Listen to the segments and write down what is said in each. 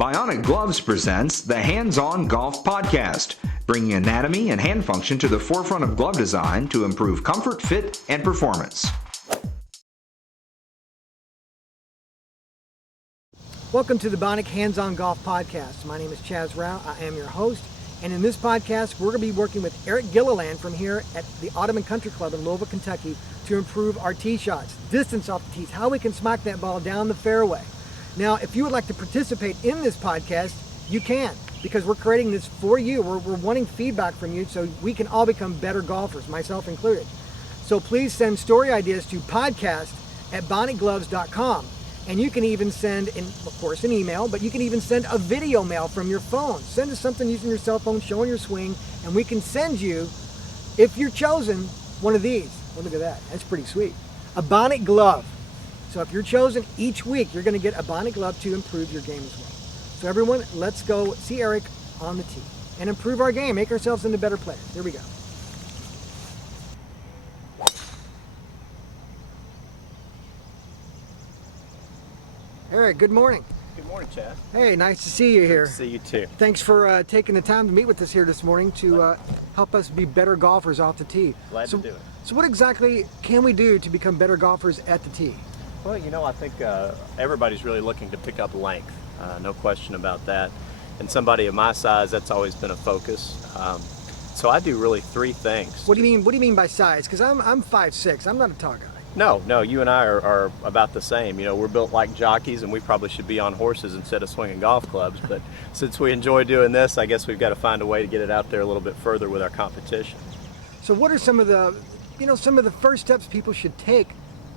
Bionic Gloves presents the Hands-On Golf Podcast, bringing anatomy and hand function to the forefront of glove design to improve comfort, fit, and performance. Welcome to the Bionic Hands-On Golf Podcast. My name is Chaz Rao. I am your host. And in this podcast, we're going to be working with Eric Gilliland from here at the Ottoman Country Club in Louisville, Kentucky to improve our tee shots, distance off the tees, how we can smack that ball down the fairway. Now, if you would like to participate in this podcast, you can, because we're creating this for you. We're wanting feedback from you so we can all become better golfers, myself included. So please send story ideas to podcast@bionicgloves.com. And you can even send, of course, an email, but you can even send a video mail from your phone. Send us something using your cell phone, showing your swing, and we can send you, if you're chosen, one of these. Well, look at that. That's pretty sweet. A Bionic glove. So if you're chosen each week, you're going to get a Bionic glove to improve your game as well. So everyone, let's go see Eric on the tee and improve our game, make ourselves into better players. Here we go. Eric, good morning. Good morning, Chad. Hey, nice to see you here. Good to see you too. Thanks for taking the time to meet with us here this morning to help us be better golfers off the tee. Glad to do it. So what exactly can we do to become better golfers at the tee? Well, you know, I think everybody's really looking to pick up length. No question about that. And somebody of my size, that's always been a focus. So I do really three things. What do you mean by size? Because I'm 5'6". I'm not a tall guy. No, you and I are about the same. You know, we're built like jockeys, and we probably should be on horses instead of swinging golf clubs. But since we enjoy doing this, I guess we've got to find a way to get it out there a little bit further with our competition. So what are some of the first steps people should take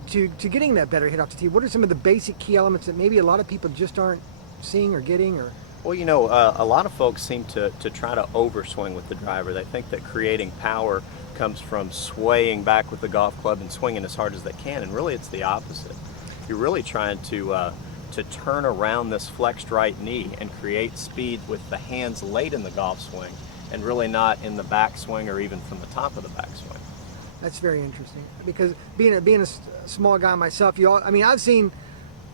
to getting that better hit off the tee? What are some of the basic key elements that maybe a lot of people just aren't seeing or getting? Or well, you know, a lot of folks seem to try to overswing with the driver. They think that creating power comes from swaying back with the golf club and swinging as hard as they can, and really it's the opposite. You're really trying to turn around this flexed right knee and create speed with the hands late in the golf swing and really not in the backswing or even from the top of the backswing. That's very interesting, because being a small guy myself, I've seen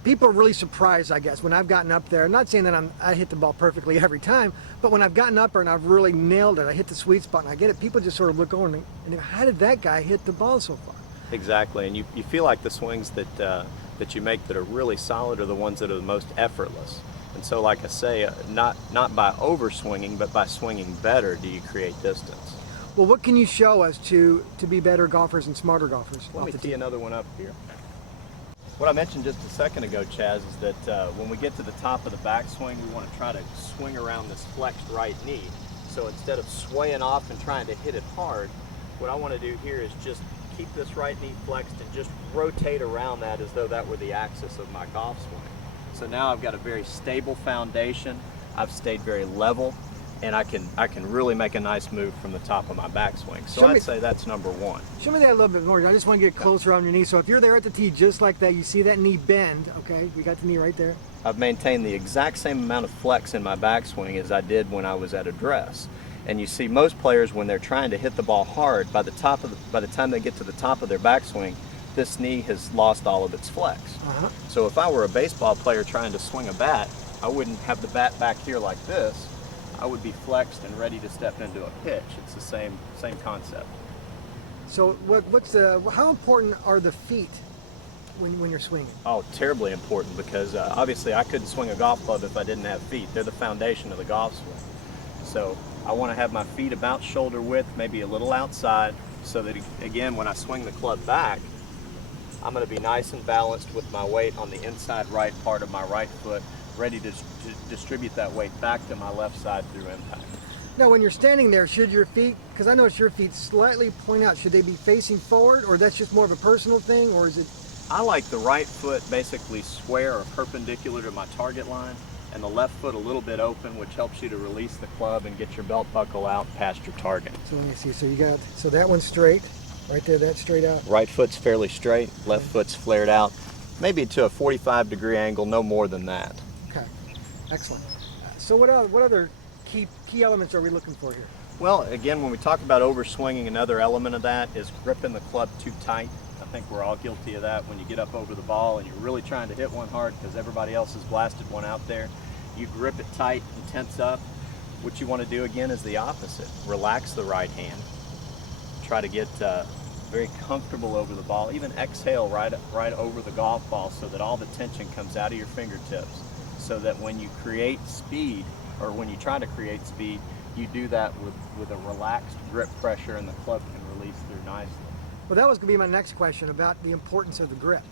people are really surprised, I guess, when I've gotten up there. I'm not saying that I hit the ball perfectly every time, but when I've gotten up there and I've really nailed it, I hit the sweet spot and I get it, people just sort of look over and go, how did that guy hit the ball so far? Exactly, and you feel like the swings that you make that are really solid are the ones that are the most effortless. And so, like I say, not by overswinging, but by swinging better do you create distance. Well, what can you show us to be better golfers and smarter golfers? Let me tee another one up here. What I mentioned just a second ago, Chaz, is that when we get to the top of the backswing, we want to try to swing around this flexed right knee. So instead of swaying off and trying to hit it hard, what I want to do here is just keep this right knee flexed and just rotate around that as though that were the axis of my golf swing. So now I've got a very stable foundation. I've stayed very level, and I can really make a nice move from the top of my backswing. So I'd say that's number one. Show me that a little bit more. I just want to get closer on your knee. So if you're there at the tee just like that, you see that knee bend, okay? We got the knee right there. I've maintained the exact same amount of flex in my backswing as I did when I was at address. And you see most players, when they're trying to hit the ball hard, by the time they get to the top of their backswing, this knee has lost all of its flex. So if I were a baseball player trying to swing a bat, I wouldn't have the bat back here like this. I would be flexed and ready to step into a pitch. It's the same concept. So how important are the feet when you're swinging? Oh, terribly important, because obviously I couldn't swing a golf club if I didn't have feet. They're the foundation of the golf swing. So I want to have my feet about shoulder width, maybe a little outside, so that, again, when I swing the club back, I'm going to be nice and balanced with my weight on the inside right part of my right foot, ready to distribute that weight back to my left side through impact. Now, when you're standing there, should your feet, because I notice your feet slightly point out, should they be facing forward, or that's just more of a personal thing, or is it? I like the right foot basically square or perpendicular to my target line, and the left foot a little bit open, which helps you to release the club and get your belt buckle out past your target. So let me see. So that one's straight, right there. That's straight out. Right foot's fairly straight. Left foot's flared out, maybe to a 45-degree angle, no more than that. Okay, excellent. So what other key elements are we looking for here? Well, again, when we talk about overswinging, another element of that is gripping the club too tight. I think we're all guilty of that when you get up over the ball and you're really trying to hit one hard because everybody else has blasted one out there. you grip it tight and tense up. What you want to do again is the opposite. Relax the right hand. Try to get very comfortable over the ball. Even exhale right over the golf ball so that all the tension comes out of your fingertips, so that when you create speed, or when you try to create speed, you do that with a relaxed grip pressure, and the club can release through nicely. Well, that was going to be my next question about the importance of the grip.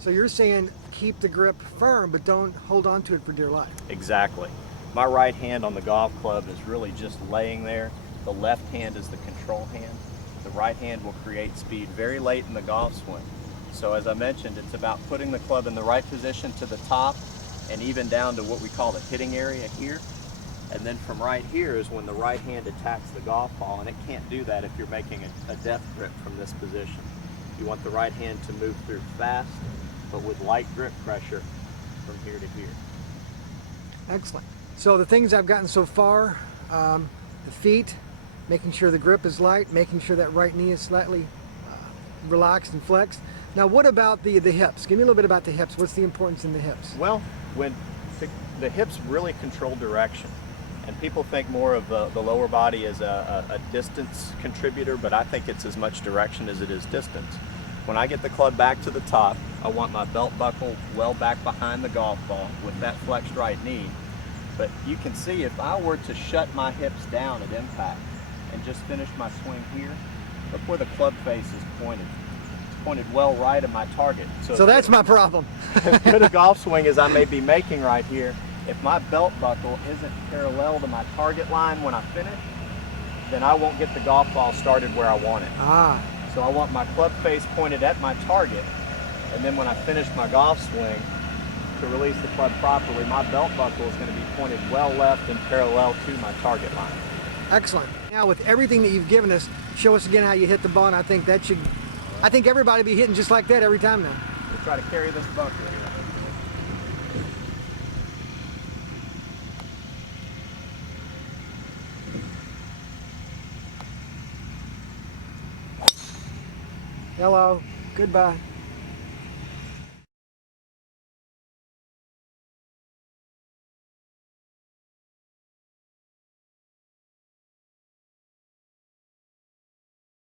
So you're saying keep the grip firm, but don't hold on to it for dear life. Exactly. My right hand on the golf club is really just laying there. The left hand is the control hand. The right hand will create speed very late in the golf swing. So as I mentioned, it's about putting the club in the right position to the top and even down to what we call the hitting area here. And then from right here is when the right hand attacks the golf ball, and it can't do that if you're making a death grip from this position. You want the right hand to move through fast, but with light grip pressure from here to here. Excellent. So the things I've gotten so far, the feet, making sure the grip is light, making sure that right knee is slightly relaxed and flexed. Now what about the hips? Give me a little bit about the hips. What's the importance in the hips? Well, when the hips really control direction, and people think more of the lower body as a distance contributor, but I think it's as much direction as it is distance. When I get the club back to the top, I want my belt buckle well back behind the golf ball with that flexed right knee. But you can see if I were to shut my hips down at impact and just finish my swing here, look where the club face is pointed. It's pointed well right at my target. So that's my problem. As good a golf swing as I may be making right here, if my belt buckle isn't parallel to my target line when I finish, then I won't get the golf ball started where I want it. So I want my club face pointed at my target, and then when I finish my golf swing, to release the club properly, my belt buckle is going to be pointed well left and parallel to my target line. Excellent. Now with everything that you've given us, show us again how you hit the ball, and I think everybody be hitting just like that every time now. We'll try to carry this bucket here. Hello. Goodbye.